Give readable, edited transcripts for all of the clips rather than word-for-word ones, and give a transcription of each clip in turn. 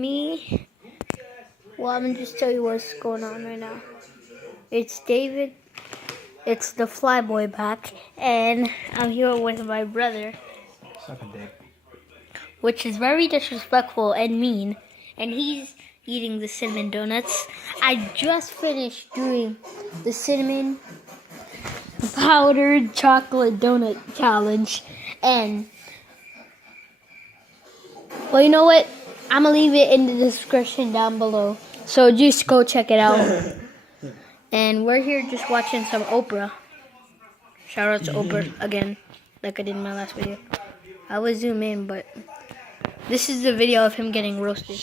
me. Well, I'm gonna just tell you what's going on right now. It's David. It's the Flyboy back, and I'm here with my brother. Suck a dick. Which is very disrespectful and mean. And he's eating the cinnamon donuts. I just finished doing the cinnamon powdered chocolate donut challenge. And, well, you know what? I'm going to leave it in the description down below. So just go check it out. And we're here just watching some Ohpra. Shout out to Ohpra again, like I did in my last video. I would zoom in, but this is the video of him getting roasted.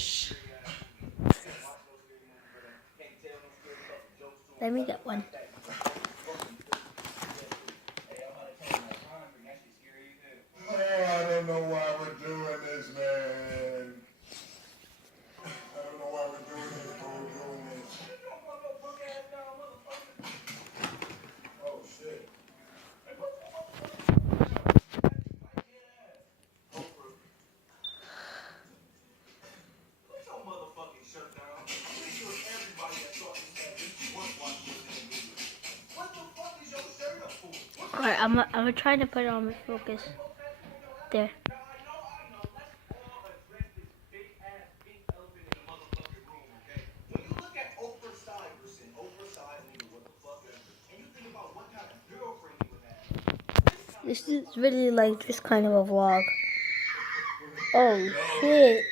Let me get one. Man, I don't know why we're doing this, man. I don't know why we're doing this, but we're doing this. Oh, shit. Alright, I'm trying to put it on focus. There. This is really like just kind of a vlog. Oh shit.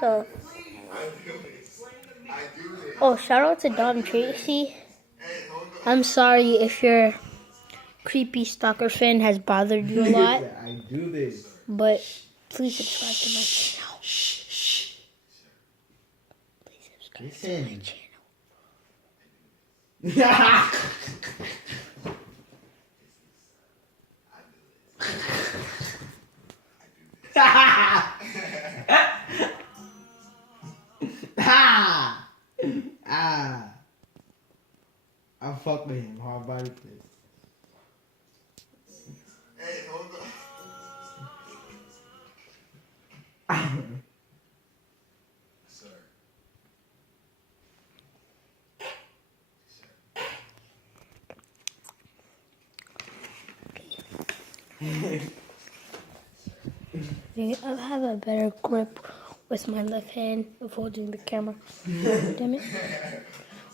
The Oh, shout out to Don Tracy. I'm sorry if your creepy stalker fan has bothered you a lot. I do this. But please subscribe to my channel. Please subscribe to my channel. I fuck with him. How about this? Hey, hold on. Sir. I have a better grip with my left hand of holding the camera. Damn it.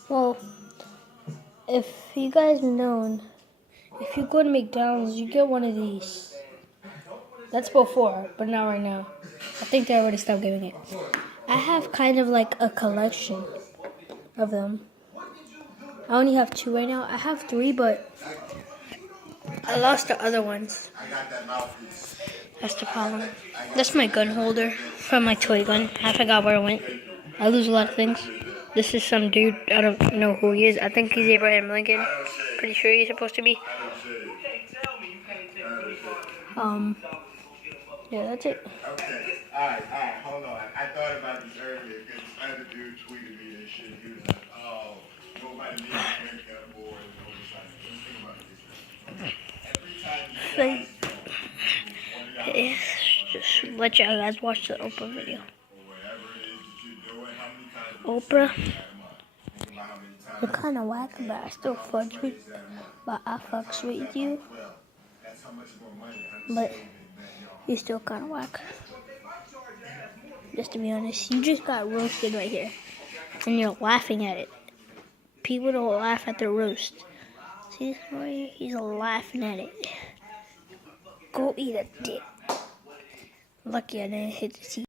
Well, if you guys known, if you go to McDonald's, you get one of these. That's before, but not right now. I think they already stopped giving it. I have kind of like a collection of them. I only have 2 right now. I have 3, but I lost the other ones. I got that mouthpiece. That's the problem. That's my gun holder from my toy gun. I forgot where it went. I lose a lot of things. This is some dude. I don't know who he is. I think he's Abraham Lincoln. Pretty sure he's supposed to be. Yeah, that's it. Okay. Alright, hold on. I thought about this earlier because this other dude tweeted me this shit. He was like, oh, nobody needs a haircut more than oversized. Just think about this. Every time you guys Just let you guys watch the Ohpra video. or whatever it is that you're doing, how many times Ohpra, think about how many times you're kind of whack, but I still fudge with. But I fucks with you. that's how much more money But you're still kind of whack. Just to be honest, you just got roasted right here, and you're laughing at it. People don't laugh at the roast. See this boy? He's laughing at it. Go eat a dick. Lucky I didn't hit the